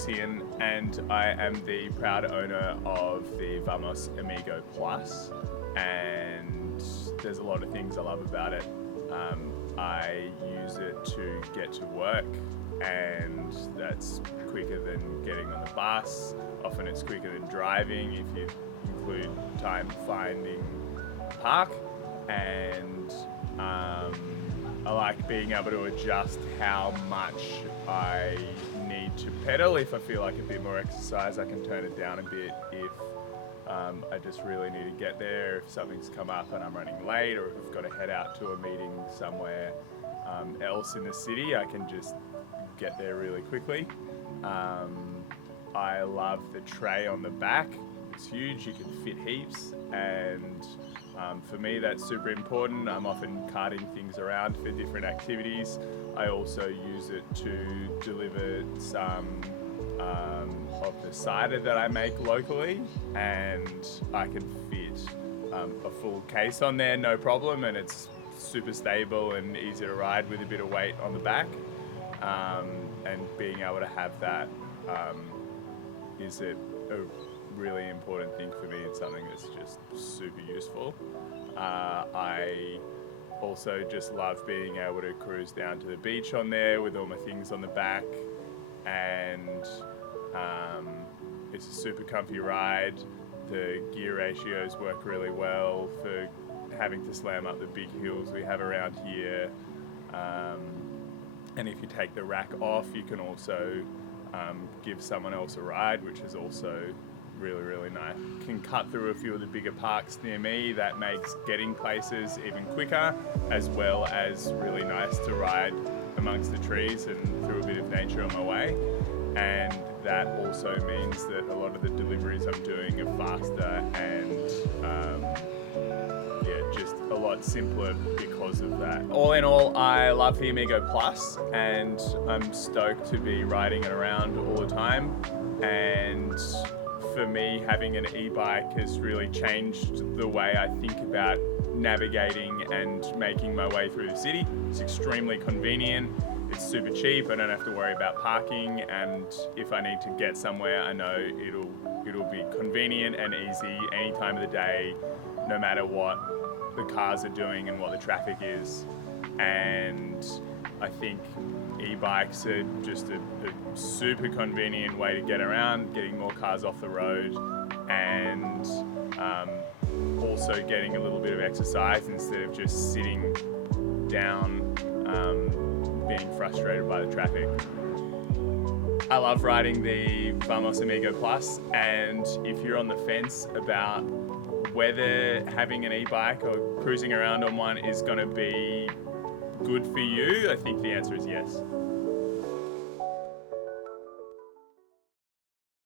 Lucien, and I am the proud owner of the Amigo Plus, and there's a lot of things I love about it. I use it to get to work, and that's quicker than getting on the bus. Often it's quicker than driving if you include time finding park, and I like being able to adjust how much I need to pedal. If I feel like a bit more exercise, I can turn it down a bit. If I just really need to get there, if something's come up and I'm running late, or if I've got to head out to a meeting somewhere else in the city, I can just get there really quickly. I love the tray on the back. It's huge, you can fit heaps, and for me that's super important. I'm often carting things around for different activities. I also use it to deliver some of the cider that I make locally, and I can fit a full case on there, no problem, and it's super stable and easy to ride with a bit of weight on the back. And being able to have that is a really important thing for me. It's something that's just super useful. I also just love being able to cruise down to the beach on there with all my things on the back, and it's a super comfy ride. The gear ratios work really well for having to slam up the big hills we have around here. And if you take the rack off, you can also give someone else a ride, which is also really, really nice. Can cut through a few of the bigger parks near me. That makes getting places even quicker, as well as really nice to ride amongst the trees and through a bit of nature on my way. And that also means that a lot of the deliveries I'm doing are faster and just a lot simpler because of that. All in all, I love the Amigo Plus, and I'm stoked to be riding it around all the time. And for me, having an e-bike has really changed the way I think about navigating and making my way through the city. It's extremely convenient. It's super cheap. I don't have to worry about parking, and if I need to get somewhere, I know it'll be convenient and easy any time of the day, no matter what the cars are doing and what the traffic is. And I think e-bikes are just a super convenient way to get around, getting more cars off the road, and also getting a little bit of exercise instead of just sitting down, being frustrated by the traffic. I love riding the Amigo Plus, and if you're on the fence about whether having an e-bike or cruising around on one is going to be good for you, I think the answer is yes.